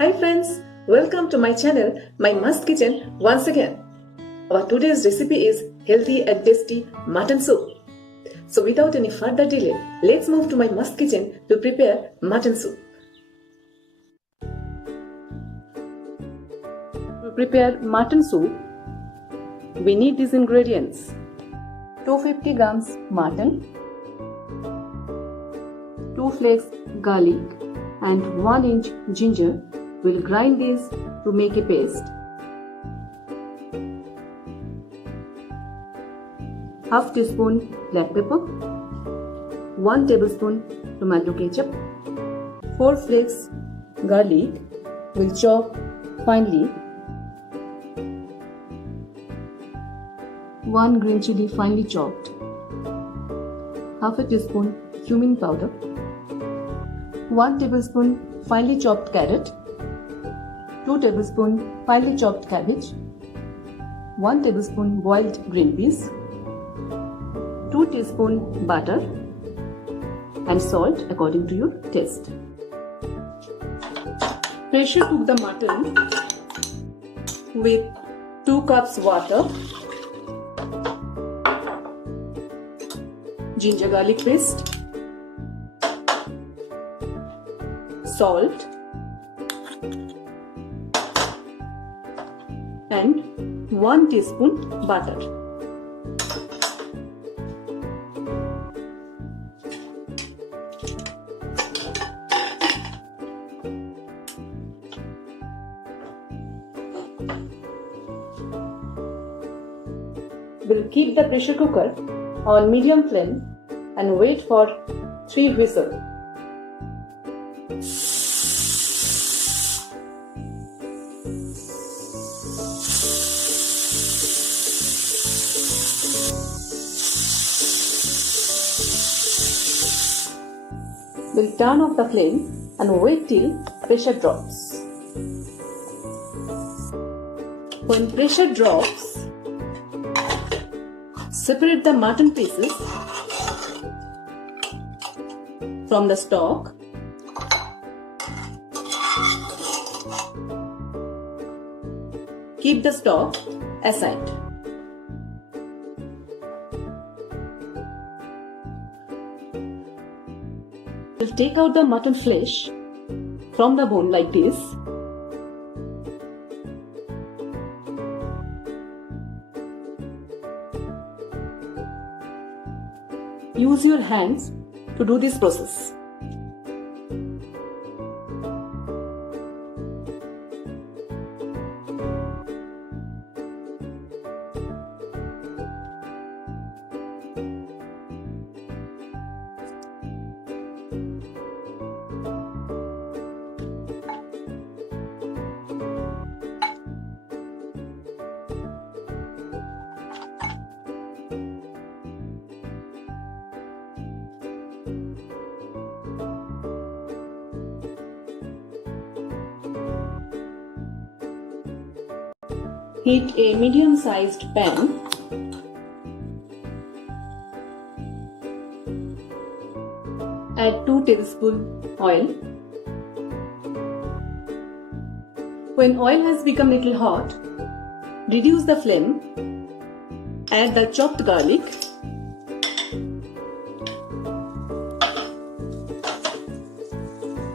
Hi friends, welcome to my channel, My Must Kitchen once again. Our today's recipe is healthy and tasty mutton soup. So without any further delay, let's move to my Must Kitchen to prepare mutton soup. To prepare mutton soup, we need these ingredients: 250 grams mutton, 2 flakes garlic and 1 inch ginger. We'll grind these to make a paste. Half teaspoon black pepper, 1 tablespoon tomato ketchup, 4 flakes garlic. We'll chop finely, 1 green chili finely chopped, half a teaspoon cumin powder, 1 tablespoon finely chopped carrot, 2 tablespoons finely chopped cabbage, 1 tablespoon boiled green peas, 2 teaspoons butter and salt according to your taste. Pressure cook the mutton with 2 cups water, ginger garlic paste, salt and 1 teaspoon butter. We'll keep the pressure cooker on medium flame and wait for 3 whistles. We'll turn off the flame and wait till pressure drops. When pressure drops, separate the mutton pieces from the stock. Keep the stock aside. We'll take out the mutton flesh from the bone like this. Use your hands to do this process. Heat a medium-sized pan. Add 2 tablespoons oil. When oil has become little hot, reduce the flame. Add the chopped garlic.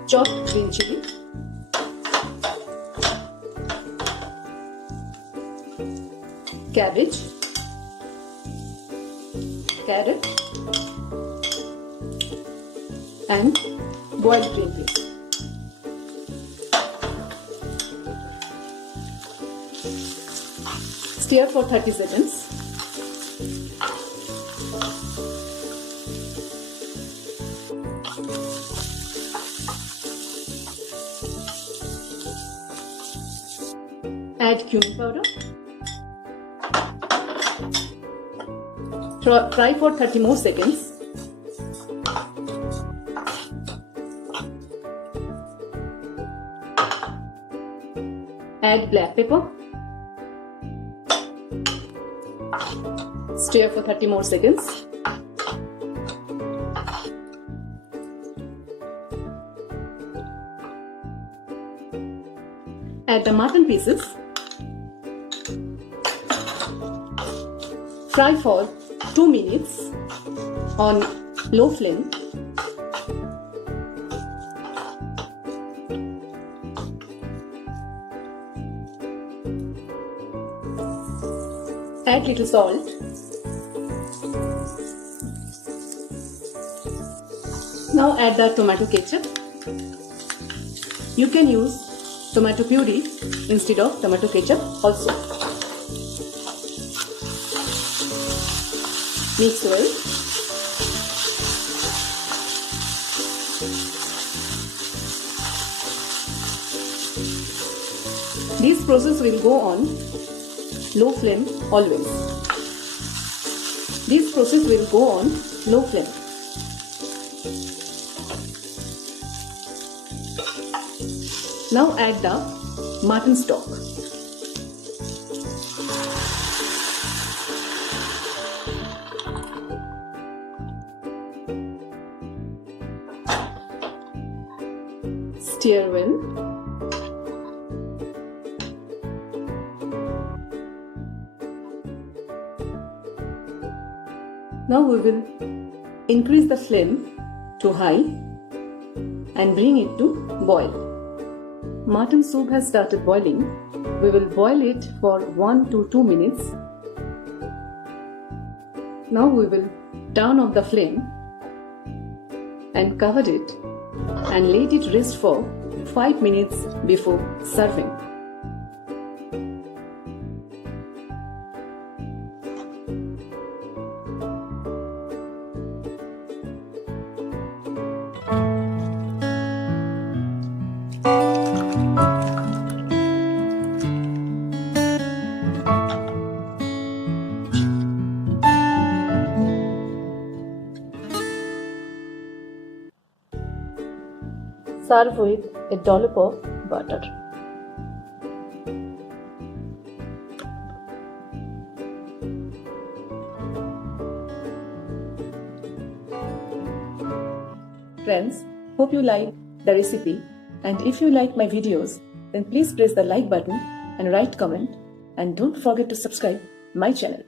Chopped green chili. Cabbage, carrot and boiled green peas. Stir for 30 seconds. Add cumin powder. Fry for 30 more seconds. Add black pepper. Stir for 30 more seconds. Add the mutton pieces. Fry for 2 minutes on low flame. Add little salt. Now add the tomato ketchup. You can use tomato puree instead of tomato ketchup also. Mix well. This process will go on low flame always. This process will go on low flame. Now add the mutton stock. Stir well. Now we will increase the flame to high and bring it to boil. Mutton soup has started boiling. We will boil it for 1 to 2 minutes. Now we will turn off the flame and cover it and let it rest for 5 minutes before serving. Serve with a dollop of butter. Friends, hope you like the recipe, and if you like my videos, then please press the like button and write comment, and don't forget to subscribe my channel.